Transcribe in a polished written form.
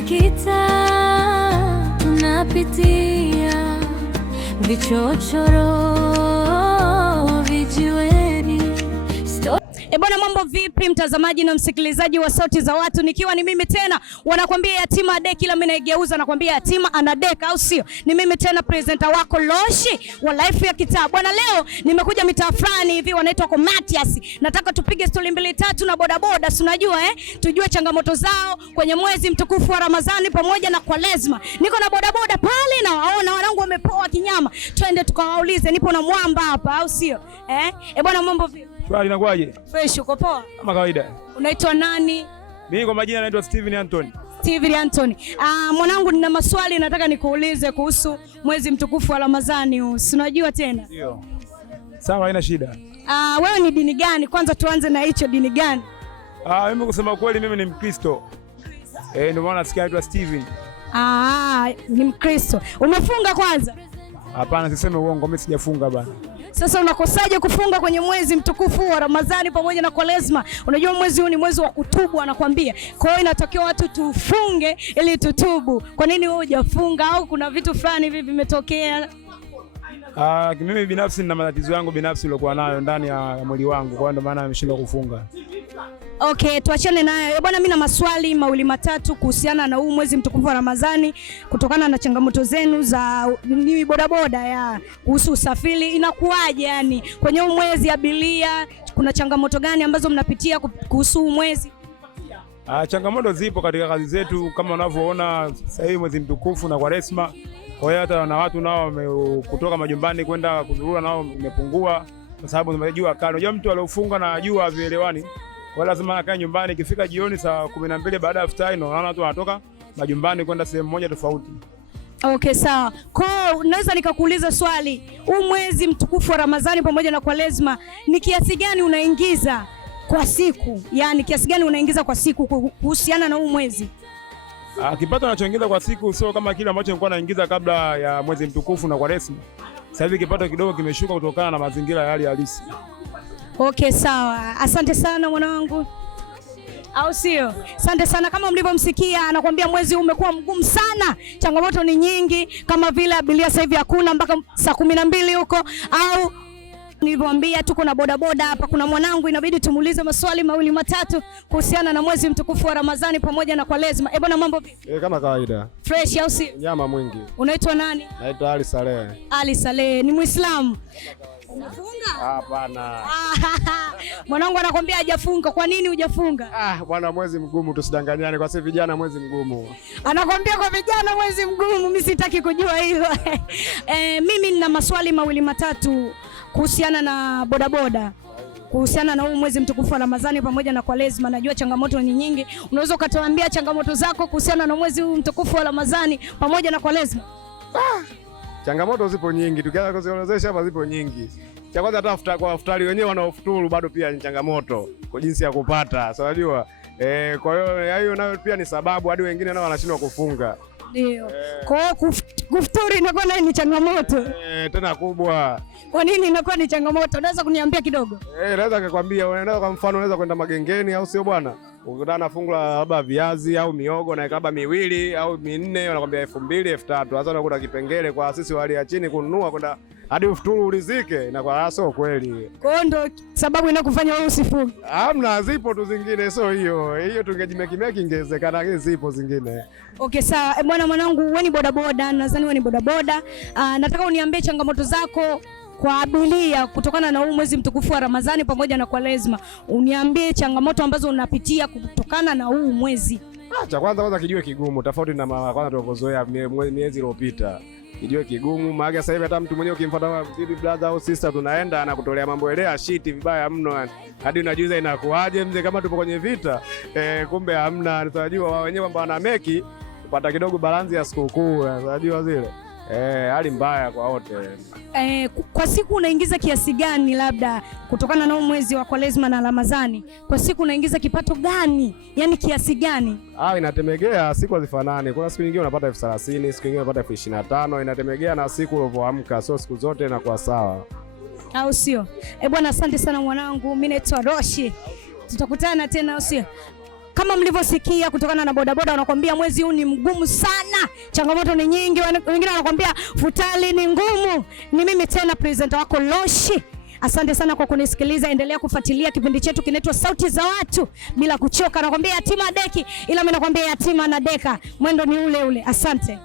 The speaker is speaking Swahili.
ya kitaa tunapitia, vichochoro vijiweni. Bwana, mambo vipi mtazamaji na msikilizaji wa Sauti za Watu, nikiwa ni mimi tena, wanakuambia yatima ade, kila mimi naigeuza nakwambia yatima anadeka, au sio? Ni mimi tena presenter wako Loshi wa Life ya Kitaa. Bwana, leo nimekuja mitaa fulani hivi wanaitwa kwa Matias. Nataka tupige story mbili tatu na bodaboda, si unajua tujue changamoto zao kwenye mwezi mtukufu wa Ramadhani pamoja na Kwaresma. Niko na bodaboda pale na waona wanangu wamepoa kinyama. Twende tukawaulize, nipo na mwamba hapa, au sio? Bwana, mambo vipi? Swali inakuaje? Fresh, uko poa? Kama kawaida. Unaitwa nani? Mimi kwa majina naitwa Steven Anthony. Steven Anthony. Mwanangu, nina maswali nataka nikuulize kuhusu mwezi mtukufu wa Ramadhani huu. Si unajua tena? Ndio. Sawa, haina shida. Wewe ni dini gani? Kwanza tuanze na hicho, dini gani? Mimi kusema kweli mimi ni Mkristo. Ndio maana nasikia naitwa Steven. Ni Mkristo. Umefunga kwanza? Hapana, siseme uongo, mimi sijafunga bana. Sasa unakosaje kufunga kwenye mwezi mtukufu wa Ramadhani pamoja na Kwaresma? Unajua mwezi huu ni mwezi wa kutubu anakuambia. Kwa hiyo inatakiwa watu tufunge ili tutubu. Kwa nini wewe hujafunga, au kuna vitu fulani hivi vimetokea? Mimi binafsi nina matatizo yangu binafsi nilikuwa nayo ndani ya mwili wangu, kwa hiyo ndio maana nimeshindwa kufunga. Okay, tuachane nayo. Bwana, mimi na maswali mawili matatu kuhusiana na huu mwezi mtukufu wa Ramadhani kutokana na changamoto zenu za ni bodaboda kuhusu usafiri. Inakuwaje yani kwenye huu mwezi abiria, kuna changamoto gani ambazo mnapitia kuhusu huu mwezi? Changamoto zipo katika kazi zetu kama unavyoona sasa hivi mwezi mtukufu na Kwaresma. Kwa hiyo hata na watu nao kutoka majumbani kwenda kuzurura nao imepungua kwa sababu unajua kano. Unajua mtu aliofunga na jua havielewani. Kwa lazima akae nyumbani, ikifika jioni saa 12 baada ya futari naona watu wanatoka majumbani kwenda sehemu moja tofauti. Okay, sawa. Kwa naweza nikakuuliza swali, huu mwezi mtukufu wa Ramadhani pamoja na Kwaresma ni kiasi gani unaingiza kwa siku? Yaani kiasi gani unaingiza kwa siku kuhusiana na huu mwezi? Kipato nachoingiza kwa siku sio kama kile ambacho nilikuwa naingiza kabla ya mwezi mtukufu na Kwaresma. Sasa hivi kipato kidogo kimeshuka kutokana na mazingira ya hali halisi. Okay, sawa. Asante sana mwanangu. Au sio? Asante sana. Kama mlivyomsikia anakuambia mwezi umekuwa mgumu sana. Changamoto ni nyingi kama vile abiria sasa hivi hakuna mpaka saa 12 huko, au nilivyoambia tuko na bodaboda hapa. Kuna mwanangu inabidi tumuulize maswali mawili matatu kuhusiana na mwezi mtukufu wa Ramadhani pamoja na Kwaresma. Bwana, mambo vipi? Kama kawaida. Fresh, au si? Nyama mwingi. Unaitwa nani? Naitwa Ali Saleh. Ali Saleh, ni Muislamu? Unafunga? Hapana. Mwanangu anakuambia hajafunga. Kwa nini hujafunga? Bwana, mwezi mgumu, tusidanganyane, kwa sababu vijana mwezi mgumu. Anakuambia kwa vijana mwezi mgumu, mimi sitaki kujua hilo. Mimi nina maswali mawili matatu kuhusiana na bodaboda, kuhusiana na huu mwezi mtukufu wa Ramadhani pamoja na Kwaresma. Najua changamoto ni nyingi. Unaweza ukatuambia changamoto zako kuhusiana na mwezi huu mtukufu wa Ramadhani pamoja na Kwaresma? Changamoto zipo nyingi, tukianza kuzielezesha hapa zipo nyingi. Cha kwanza hata kwa futari wenyewe wanaofuturu bado pia ni changamoto kwa jinsi ya kupata. So unajua kwa hiyo nayo pia ni sababu hadi wengine nao wanashindwa kufunga. Ndio. Kwa hiyo kufuturu inakuwa ni changamoto. Tena kubwa. Kwa nini inakuwa ni changamoto? Unaweza kuniambia kidogo? Naweza kukwambia, unaenda kwa mfano unaweza kwenda magengeni, au sio bwana? Ukutana na fungu la labda viazi au miogo na labda miwili au minne, wanakuambia 2000 3000. Sasa unakuta kipengele kwa sisi wali ya chini kununua kwenda hadi ufuturu ulizike, inakuwa sio kweli. Kwa hiyo ndio sababu inakufanya wewe usifunge. Hamna, zipo tu zingine, sio hiyo tungejimekimeki ingewezekana, lakini zipo zingine. Okay, sawa. Bwana, mwanangu wewe ni bodaboda, nadhani wewe ni bodaboda. Nataka uniambie changamoto zako kwa abiria kutokana na huu mwezi mtukufu wa Ramadhani pamoja na Kwaresma. Uniambie changamoto ambazo unapitia kutokana na huu mwezi. Cha kwanza kijue kigumu, tofauti na kwanza tulivyozoea miezi iliyopita. Kijue kigumu, maana sasa hivi hata mtu mwenyewe ukimfuata bibi brother au sister tunaenda na kutolea mambo elea shiti vibaya mno yani. Hadi unajiuliza inakuaje mzee kama tupo kwenye vita. Kumbe hamna, tunajua wao wenyewe kwamba wana meki kupata kidogo balansi ya sikukuu, unajua zile. Hali mbaya kwa wote. Kwa siku unaingiza kiasi gani labda kutokana na mwezi wa Kwaresma na Ramadhani? Kwa siku unaingiza kipato gani? Yaani kiasi gani? Inatemegea, siku hazifanani. Kuna siku nyingine unapata 30,000, siku nyingine unapata 25,000, inatemegea na siku ulivyoamka. Sio siku zote inakuwa sawa. Au sio? Bwana, asante sana mwanangu. Mimi naitwa Roshi. Tutakutana tena, au sio? kama mlivyosikia kutokana na bodaboda wanakuambia mwezi huu ni mgumu sana, changamoto ni nyingi, wengine wanakuambia futali ni ngumu. Ni mimi tena presenter wako Loshi. Asante sana kwa kunisikiliza. Endelea kufuatilia kipindi chetu kinaitwa Sauti za Watu bila kuchoka. Nakwambia yatima deki, ila mimi nakwambia yatima na deka, mwendo ni ule ule. Asante.